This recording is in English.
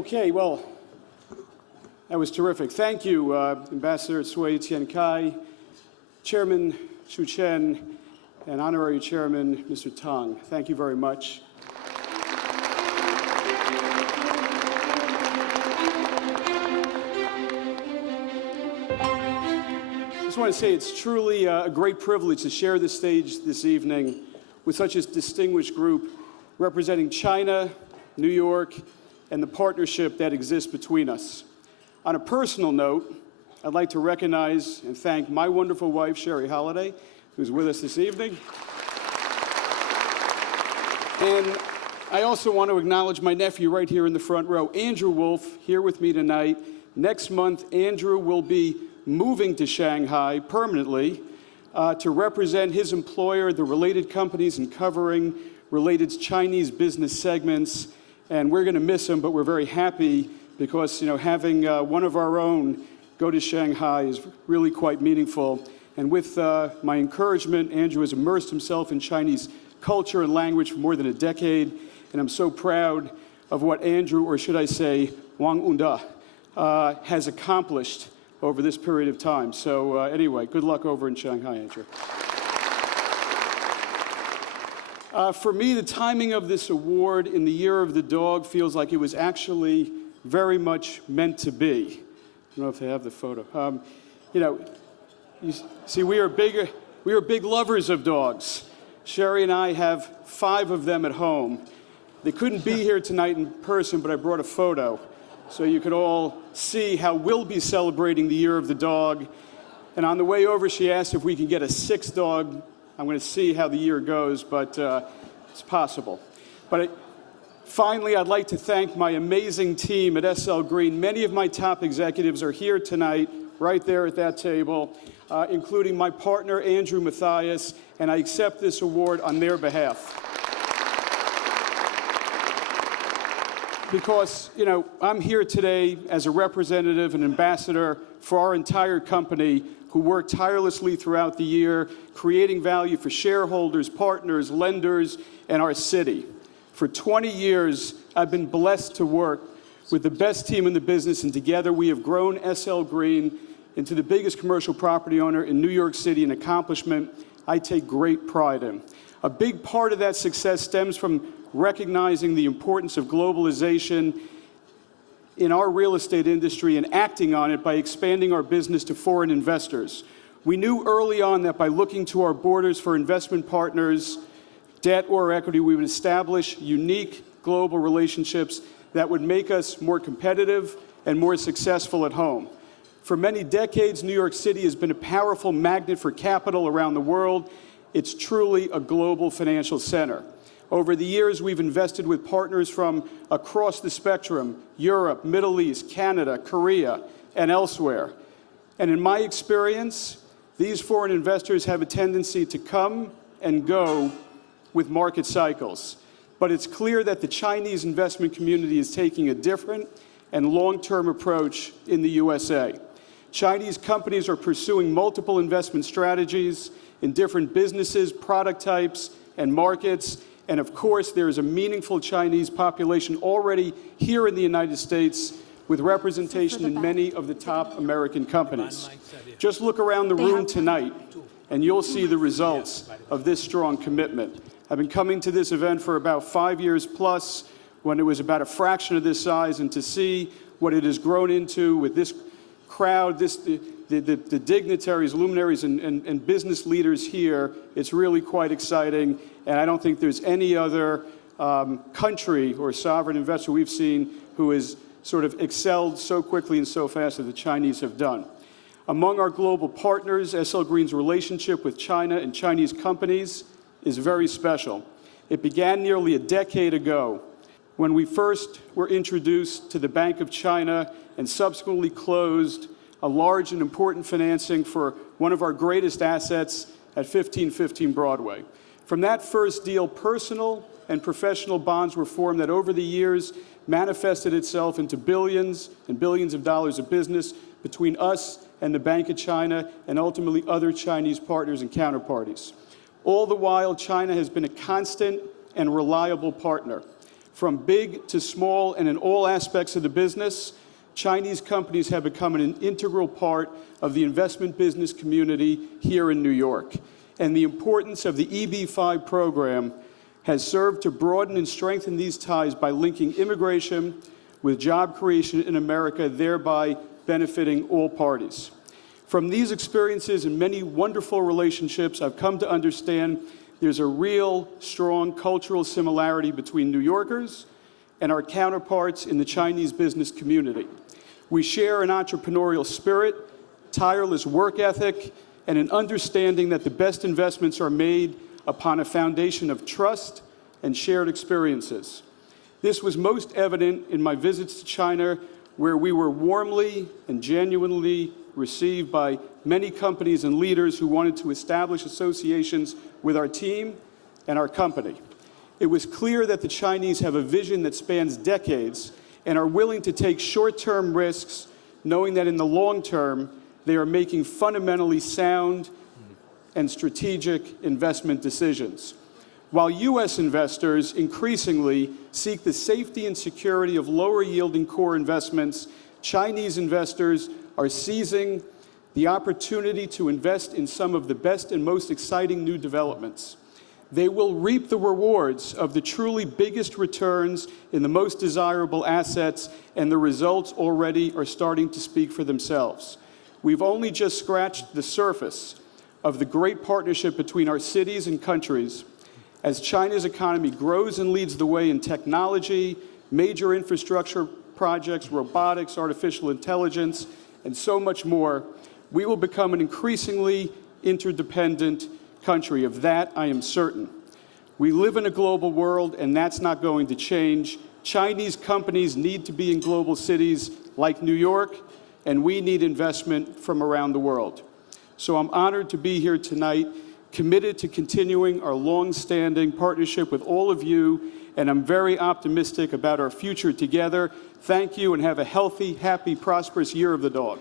Okay, well, that was terrific. Thank you, Ambassador Cui Tiankai, Chairman Shu Chen, and Honorary Chairman Mr. Tang. Thank you very much. I just want to say it's truly a great privilege to share this stage this evening with such a distinguished group representing China, New York, and the partnership that exists between us. On a personal note, I'd like to recognize and thank my wonderful wife, Marc Holliday, who's with us this evening. And I also want to acknowledge my nephew right here in the front row, Andrew Wolf, here with me tonight. Next month, Andrew will be moving to Shanghai permanently to represent his employer, the related companies, and covering related Chinese business segments. And we're going to miss him, but we're very happy because, having one of our own go to Shanghai is really quite meaningful. And with my encouragement, Andrew has immersed himself in Chinese culture and language for more than a decade. And I'm so proud of what Andrew, or should I say, Wang Unda, has accomplished over this period of time. So anyway, good luck over in Shanghai, Andrew. For me, the timing of this award in the Year of the Dog feels like it was actually very much meant to be. I don't know if they have the photo. You see, we are big lovers of dogs. Sherry and I have 5 of them at home. They couldn't be here tonight in person, but I brought a photo so you could all see how we'll be celebrating the Year of the Dog. And on the way over, she asked if we can get a 6th dog. I'm going to see how the year goes, but it's possible. But finally, I'd like to thank my amazing team at SL Green. Many of my top executives are here tonight, right there at that table, including my partner, Andrew Mathias, and I accept this award on their behalf. Because, I'm here today as a representative and ambassador for our entire company who worked tirelessly throughout the year, creating value for shareholders, partners, lenders, and our city. For 20 years, I've been blessed to work with the best team in the business, and together we have grown SL Green into the biggest commercial property owner in New York City, an accomplishment I take great pride in. A big part of that success stems from recognizing the importance of globalization in our real estate industry and acting on it by expanding our business to foreign investors. We knew early on that by looking to our borders for investment partners, debt or equity, we would establish unique global relationships that would make us more competitive and more successful at home. For many decades, New York City has been a powerful magnet for capital around the world. It's truly a global financial center. Over the years, we've invested with partners from across the spectrum: Europe, Middle East, Canada, Korea, and elsewhere. And in my experience, these foreign investors have a tendency to come and go with market cycles. But it's clear that the Chinese investment community is taking a different and long-term approach in the USA. Chinese companies are pursuing multiple investment strategies in different businesses, product types, and markets. And of course, there is a meaningful Chinese population already here in the United States with representation in many of the top American companies. Just look around the room tonight, and you'll see the results of this strong commitment. I've been coming to this event for about 5 years plus, when it was about a fraction of this size, and to see what it has grown into with this crowd, the dignitaries, luminaries, and business leaders here, it's really quite exciting. And I don't think there's any other country or sovereign investor we've seen who has sort of excelled so quickly and so fast as the Chinese have done. Among our global partners, SL Green's relationship with China and Chinese companies is very special. It began nearly a decade ago when we first were introduced to the Bank of China and subsequently closed a large and important financing for one of our greatest assets at 1515 Broadway. From that first deal, personal and professional bonds were formed that over the years manifested itself into billions and billions of dollars of business between us and the Bank of China and ultimately other Chinese partners and counterparties. All the while, China has been a constant and reliable partner. From big to small and in all aspects of the business, Chinese companies have become an integral part of the investment business community here in New York. And the importance of the EB-5 program has served to broaden and strengthen these ties by linking immigration with job creation in America, thereby benefiting all parties. From these experiences and many wonderful relationships, I've come to understand there's a real strong cultural similarity between New Yorkers and our counterparts in the Chinese business community. We share an entrepreneurial spirit, tireless work ethic, and an understanding that the best investments are made upon a foundation of trust and shared experiences. This was most evident in my visits to China, where we were warmly and genuinely received by many companies and leaders who wanted to establish associations with our team and our company. It was clear that the Chinese have a vision that spans decades and are willing to take short-term risks, knowing that in the long term, they are making fundamentally sound and strategic investment decisions. While U.S. investors increasingly seek the safety and security of lower-yielding core investments, Chinese investors are seizing the opportunity to invest in some of the best and most exciting new developments. They will reap the rewards of the truly biggest returns in the most desirable assets, and the results already are starting to speak for themselves. We've only just scratched the surface of the great partnership between our cities and countries as China's economy grows and leads the way in technology, major infrastructure projects, robotics, artificial intelligence, and so much more. We will become an increasingly interdependent country. Of that, I am certain. We live in a global world, and that's not going to change. Chinese companies need to be in global cities like New York, and we need investment from around the world. So I'm honored to be here tonight, committed to continuing our long-standing partnership with all of you, and I'm very optimistic about our future together. Thank you, and have a healthy, happy, prosperous Year of the Dog.